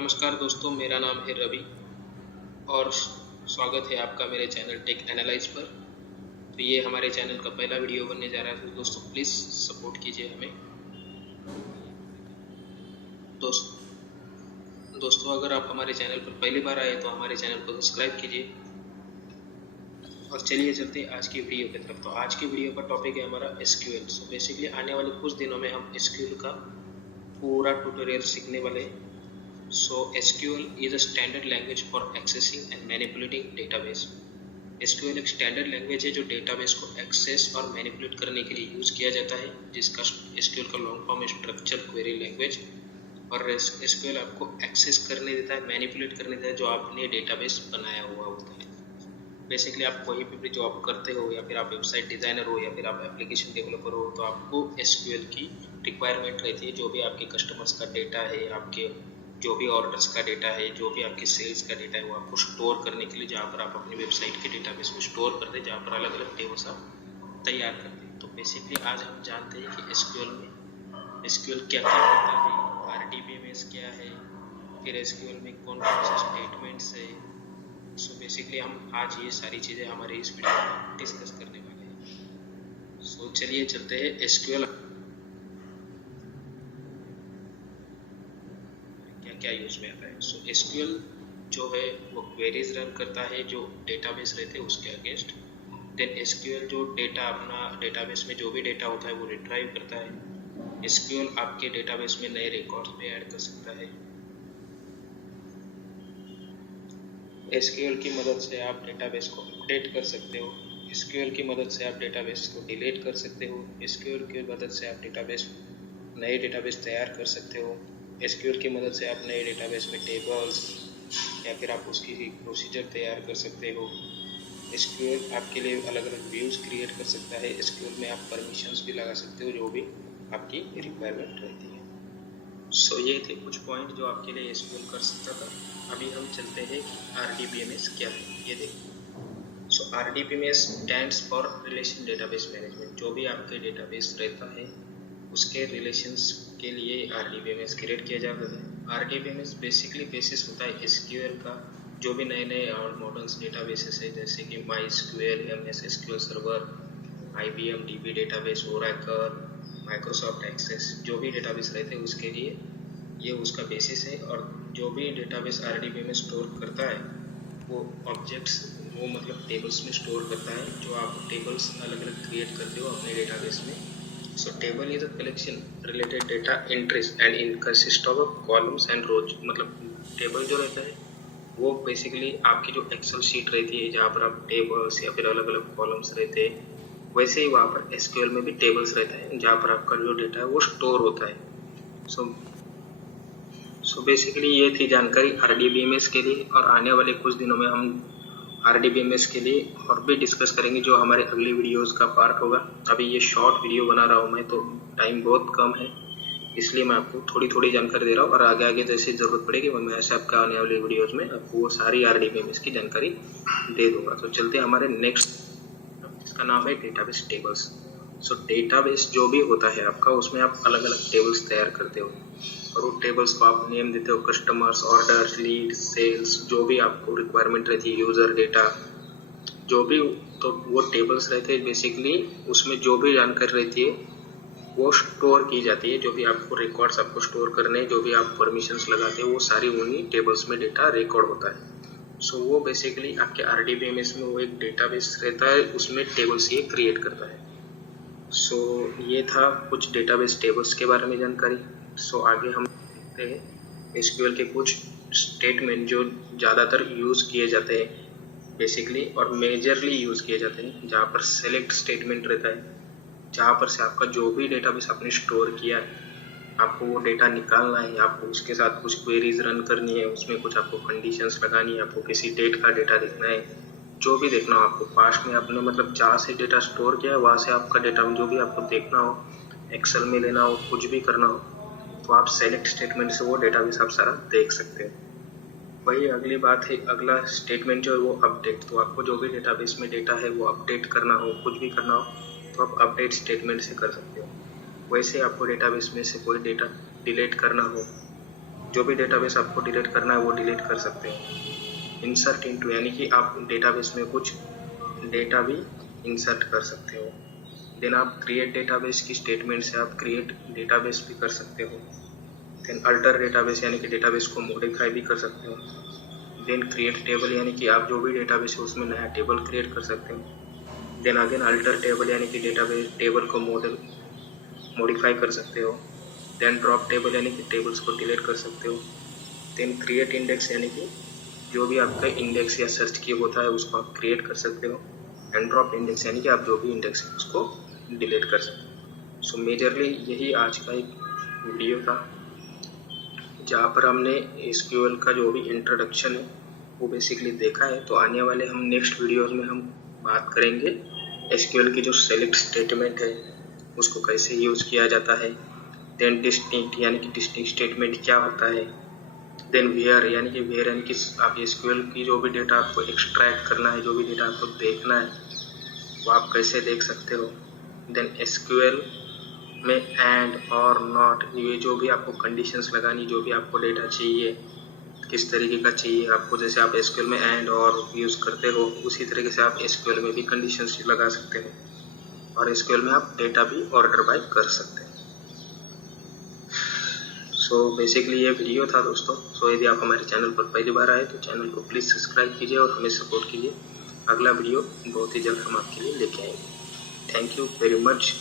नमस्कार दोस्तों, मेरा नाम है रवि और स्वागत है आपका मेरे चैनल टेक एनालाइज पर। तो ये हमारे चैनल का पहला वीडियो बनने जा रहा है, तो दोस्तों प्लीज़ सपोर्ट कीजिए हमें। दोस्तों अगर आप हमारे चैनल पर पहली बार आए तो हमारे चैनल को सब्सक्राइब कीजिए। और चलिए चलते हैं आज की वीडियो की तरफ। तो आज की वीडियो का टॉपिक है हमारा SQL। सो बेसिकली आने वाले कुछ दिनों में हम SQL का पूरा ट्यूटोरियल सीखने वाले हैं। So SQL is a standard language for accessing and manipulating database. SQL एक स्टैंडर्ड लैंग्वेज है जो डेटाबेस को एक्सेस और मैनिपुलेट करने के लिए यूज़ किया जाता है, जिसका SQL का लॉन्ग फॉर्म है स्ट्रक्चर क्वेरी लैंग्वेज। और SQL आपको एक्सेस करने देता है, मैनिपुलेट करने देता है जो आपने डेटाबेस बनाया हुआ होता है। बेसिकली आप कोई भी जॉब करते हो या फिर आप वेबसाइट डिज़ाइनर हो या फिर आप एप्लीकेशन डेवलपर हो, तो आपको SQL की रिक्वायरमेंट रहती है। जो भी आपके कस्टमर्स का डेटा है, आपके जो भी ऑर्डर्स का डेटा है, जो भी आपके सेल्स का डेटा है, वो आपको स्टोर करने के लिए जहाँ पर आप अपनी वेबसाइट के डेटाबेस में स्टोर करते हैं, जहाँ पर अलग अलग टेबल्स आप तैयार करते हैं। तो बेसिकली आज हम जानते हैं कि SQL में SQL क्या क्या होता है, RDBMS क्या है, फिर SQL में कौन कौन से स्टेटमेंट्स है। सो बेसिकली हम आज ये सारी चीज़ें हमारे इस वीडियो में डिस्कस करने वाले हैं। सो चलिए चलते हैं SQL क्या यूज में आता है। सो SQL जो है वो क्वेरीज रन करता है जो डेटाबेस रहते हैं उसके अगेंस्ट। देन SQL जो डेटा अपना डेटाबेस में जो भी डेटा होता है वो रिट्राइव करता है। SQL आपके डेटाबेस में नए रिकॉर्ड्स भी ऐड कर सकता है। SQL की मदद से आप डेटाबेस को अपडेट कर सकते हो। SQL की मदद से आप डेटाबेस को डिलीट कर सकते हो। SQL की मदद से आप नए डेटाबेस तैयार कर सकते हो। SQL की मदद से आप नए डेटाबेस में टेबल्स या फिर आप उसकी प्रोसीजर तैयार कर सकते हो। SQL आपके लिए अलग अलग व्यूज क्रिएट कर सकता है। SQL में आप परमिशंस भी लगा सकते हो जो भी आपकी रिक्वायरमेंट रहती है। सो ये थे कुछ पॉइंट जो आपके लिए SQL कर सकता था। अभी हम चलते हैं कि RDBMS क्या है, ये देखिए। सो RDBMS stands for relation database management. जो भी आपके डेटाबेस रहता है उसके रिलेशंस के लिए RDBMS क्रिएट किया जाता है। RDBMS बेसिकली बेसिस होता है SQL का। जो भी नए नए और मॉडर्न डेटाबेसेस है जैसे कि MySQL, MS SQL server, IBM DB database, Oracle, Microsoft Access, जो भी डेटाबेस रहते हैं उसके लिए ये उसका बेसिस है। और जो भी डेटाबेस RDBMS स्टोर करता है वो ऑब्जेक्ट्स, वो मतलब टेबल्स में स्टोर करता है, जो आप टेबल्स अलग अलग क्रिएट करते हो अपने डेटाबेस में। So table is a collection related data entries and it consists of columns and rows। मतलब टेबल जो रहता है वो बेसिकली आपकी जो एक्सेल शीट रहती है जहाँ पर आप टेबल्स या फिर अलग अलग कॉलम्स रहते हैं, वैसे ही वहाँ पर SQL में भी टेबल्स रहता है जहाँ पर आपका जो डेटा है वो स्टोर होता है। सो बेसिकली ये थी जानकारी RDBMS के लिए। और आने वाले कुछ दिनों में हम RDBMS के लिए और भी डिस्कस करेंगे जो हमारे अगली वीडियोस का पार्ट होगा। अभी ये शॉर्ट वीडियो बना रहा हूँ मैं, तो टाइम बहुत कम है, इसलिए मैं आपको थोड़ी थोड़ी जानकारी दे रहा हूँ। और आगे आगे जैसे ज़रूरत पड़ेगी मैं ऐसे आपका आने वाले वीडियोज़ में आपको वो सारी RDBMS की जानकारी दे दूँगा। तो चलते हैं हमारे नेक्स्ट, जिसका नाम है डेटाबेस टेबल्स। सो डेटाबेस जो भी होता है आपका, उसमें आप अलग अलग टेबल्स तैयार करते हो और वो टेबल्स को आप नेम देते हो, कस्टमर्स, ऑर्डर्स, लीड, सेल्स, जो भी आपको रिक्वायरमेंट रहती है, यूज़र डेटा, जो भी। तो वो टेबल्स रहते हैं बेसिकली, उसमें जो भी जानकारी रहती है वो स्टोर की जाती है। जो भी आपको रिकॉर्ड्स आपको स्टोर करने, जो भी आप परमिशंस लगाते हो, वो सारी उन्हीं टेबल्स में डेटा रिकॉर्ड होता है। सो वो बेसिकली आपके RDBMS में वो एक डेटाबेस रहता है, उसमें टेबल्स ये क्रिएट करता है। सो ये था कुछ डेटाबेस टेबल्स के बारे में जानकारी। सो आगे हम देखते हैं SQL के कुछ स्टेटमेंट जो ज़्यादातर यूज़ किए जाते हैं बेसिकली और मेजरली यूज़ किए जाते हैं, जहाँ पर सेलेक्ट स्टेटमेंट रहता है, जहाँ पर से आपका जो भी डेटाबेस आपने स्टोर किया है आपको वो डेटा निकालना है, आपको उसके साथ कुछ क्वेरीज रन करनी है, उसमें कुछ आपको कंडीशंस लगानी है, आपको किसी डेट का डेटा देखना है, जो भी देखना हो आपको। पास्ट में आपने मतलब जहाँ से डेटा स्टोर किया है वहाँ से आपका डेटा जो भी आपको देखना हो, एक्सेल में लेना हो, कुछ भी करना हो, तो आप सेलेक्ट स्टेटमेंट से वो डेटाबेस आप सारा देख सकते हो। वही अगली बात है, अगला स्टेटमेंट जो है वो अपडेट। तो आपको जो भी डेटाबेस में डेटा है वो अपडेट करना हो, कुछ भी करना हो, तो आप अपडेट स्टेटमेंट से कर सकते हो। वैसे आपको डेटाबेस में से कोई डेटा डिलीट करना हो जो भी डेटाबेस आपको डिलीट करना है वो डिलीट कर सकते हो। इंसर्ट इनटू यानी कि आप डेटाबेस में कुछ डेटा भी इंसर्ट कर सकते हो। देन आप क्रिएट डेटाबेस की स्टेटमेंट से आप क्रिएट डेटाबेस भी कर सकते हो। देन अल्टर डेटाबेस यानी कि डेटाबेस को मॉडिफाई भी कर सकते हो। देन क्रिएट टेबल यानी कि आप जो भी डेटाबेस है उसमें नया टेबल क्रिएट कर सकते हो। देन अगेन अल्टर टेबल यानी कि डेटाबेस टेबल को मॉडिफाई कर सकते हो। देन ड्रॉप टेबल यानी कि टेबल्स को डिलीट कर सकते हो। देन क्रिएट इंडेक्स यानी कि जो भी आपका इंडेक्स या सर्च की होता है उसको आप क्रिएट कर सकते हो। एंड ड्रॉप इंडेक्स यानी कि आप जो भी इंडेक्स है उसको डिलीट कर सकते हो। सो मेजरली यही आज का एक वीडियो था जहाँ पर हमने एसक्यूएल का जो भी इंट्रोडक्शन है वो बेसिकली देखा है। तो आने वाले हम नेक्स्ट वीडियोज में हम बात करेंगे एसक्यूएल की जो सेलेक्ट स्टेटमेंट है उसको कैसे यूज़ किया जाता है। देन डिस्टिंक्ट यानी कि डिस्टिंक्ट स्टेटमेंट क्या होता है। देन वेयर यानी कि आप एसक्यूएल की जो भी डेटा आपको एक्सट्रैक्ट करना है, जो भी डेटा आपको देखना है वो आप कैसे देख सकते हो। देन एसक्यूएल में एंड और नॉट ये जो भी आपको कंडीशंस लगानी, जो भी आपको डेटा चाहिए किस तरीके का चाहिए आपको, जैसे आप एसक्यूएल में एंड और यूज़ करते हो उसी तरीके से आप एसक्यूएल में भी कंडीशंस लगा सकते हो और एसक्यूएल में आप डेटा भी ऑर्डर बाय कर सकते हैं। सो बेसिकली ये वीडियो था दोस्तों। सो यदि आप हमारे चैनल पर पहली बार आए तो चैनल को प्लीज़ सब्सक्राइब कीजिए और हमें सपोर्ट कीजिए। अगला वीडियो बहुत ही जल्द हम आपके लिए लेके आएंगे। Thank you very much.